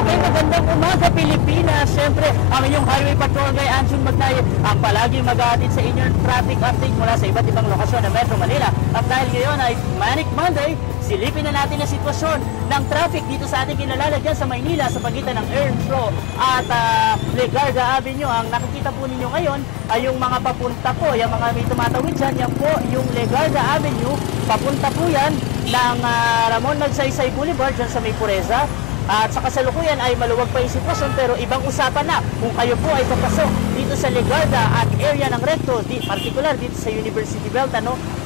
Okay, magandang umaga Pilipinas. Siyempre, ang inyong Highway Patrol Guy Anson Magnay ang palaging mag-aatid sa inyong traffic update mula sa iba't ibang lokasyon ng Metro Manila. At dahil ngayon ay Manic Monday, silipin na natin ang sitwasyon ng traffic dito sa ating kinalalagyan sa Maynila sa pagitan ng Earnshaw at Legarda Avenue. Ang nakikita po ninyo ngayon ay yung mga papunta po, yung mga may tumatawid dyan, yan po yung Legarda Avenue. Papunta po yan ng Ramon Magsaysay Boulevard dyan sa May Pureza. At sa kasalukuyan ay maluwag pa yung sitwasyon, pero ibang usapan na kung kayo po ay papasok dito sa Legarda at area ng Recto, particular dito sa University Belt,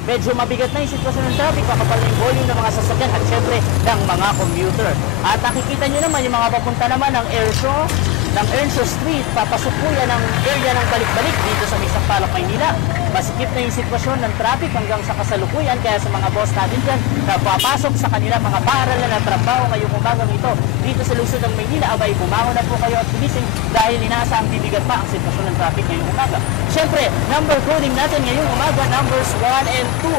medyo mabigat na yung sitwasyon ng traffic, makapal na yung volume ng mga sasakyan at syempre ng mga commuter. At nakikita nyo naman yung mga papunta naman ng Earnshaw Street, papasok po yan ng area ng balik-balik dito sa May Sampaloc, Maynila. Masikip na yung sitwasyon ng traffic hanggang sa kasalukuyan, kaya sa mga boss natin dyan na papasok sa kanilang mga paaralan na trabaho ngayong umagang ito dito sa lungsod ng Maynila, abay bumangon na po kayo at bilising dahil inaasahang bibigat pa ang sitwasyon ng traffic ngayong umaga. Siyempre, number coding natin ngayong umaga, numbers 1 and 2.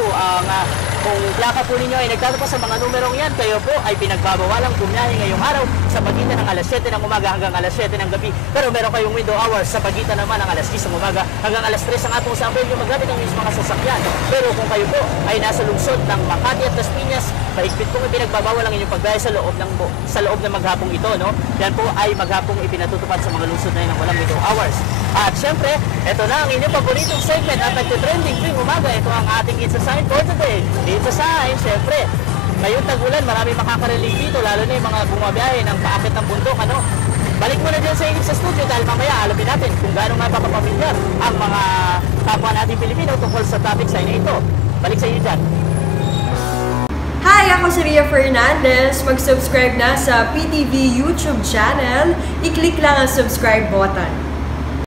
Kung plaka po ninyo ay nagtatapos sa mga numerong yan, kayo po ay pinagbabawalang bumiyahe ngayong araw sa pagitan ng alas 7 ng umaga hanggang alas 7 ng gabi. Pero meron kayong window hours sa pagitan naman ng alas 10 ng umaga hanggang alas 3 ang atong sample yung maggamit ng mga sasakyan. Pero kung kayo po ay nasa lungsod ng Makati at Las Piñas, mahigpit pong ipinagbabawal ang inyong pagbiyahe sa loob ng maghapong ito, no? Yan po ay maghapong ipinatutupad sa mga lungsod na yun ng walang window hours. At syempre, ito na ang inyong paboritong segment at nagtitrending tuwing umaga. Ito ang ating It's a Sign for today. It's a Sign, syempre, ngayong tag-ulan, marami makakarelate dito, lalo na yung mga bumabiyahe ng paakit ng bundok, Balik mo na dyan sa inyo sa studio dahil mamaya alamin natin kung gaano nga papapamilyar ang mga kapwa natin Pilipino tungkol sa topic sign na ito. Balik sa inyo dyan. Hi! Ako si Ria Fernandez. Mag-subscribe na sa PTV YouTube channel. I-click lang ang subscribe button.